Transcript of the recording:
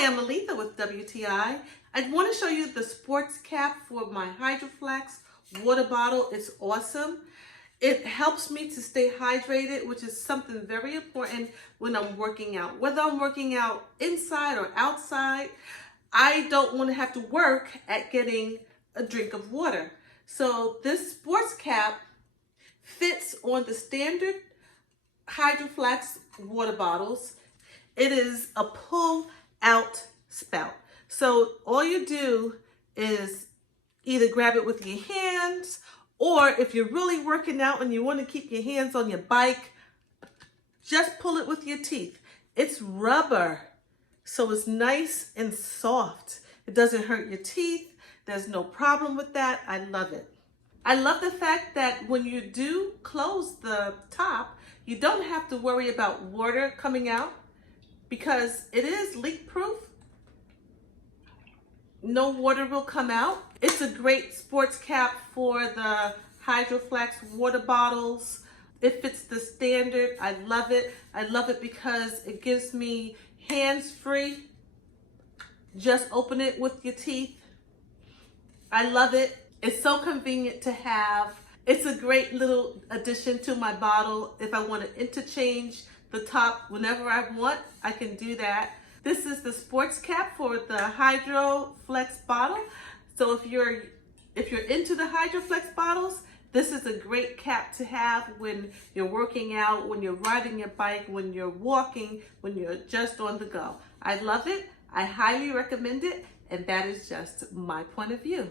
Hi, I'm Aletha with WTI. I want to show you the sports cap for my Hydro Flask water bottle. It's awesome. It helps me to stay hydrated, which is something very important when I'm working out. Whether I'm working out inside or outside, I don't want to have to work at getting a drink of water. So this sports cap fits on the standard Hydro Flask water bottles. It is a pull-out spout. So all you do is either grab it with your hands, or if you're really working out and you want to keep your hands on your bike, just pull it with your teeth. It's rubber, so it's nice and soft. It doesn't hurt your teeth. There's no problem with that. I love it. I love the fact that when you do close the top, you don't have to worry about water coming out because it is leak-proof. No water will come out. It's a great sports cap for the Hydro Flask water bottles. It fits the standard. I love it. I love it because it gives me hands-free. Just open it with your teeth. I love it. It's so convenient to have. It's a great little addition to my bottle. If I want to interchange the top whenever I want, I can do that. This is the sports cap for the Hydro Flask bottle. So if you're into the Hydro Flask bottles, this is a great cap to have when you're working out, when you're riding your bike, when you're walking, when you're just on the go. I love it. I highly recommend it. And that is just my point of view.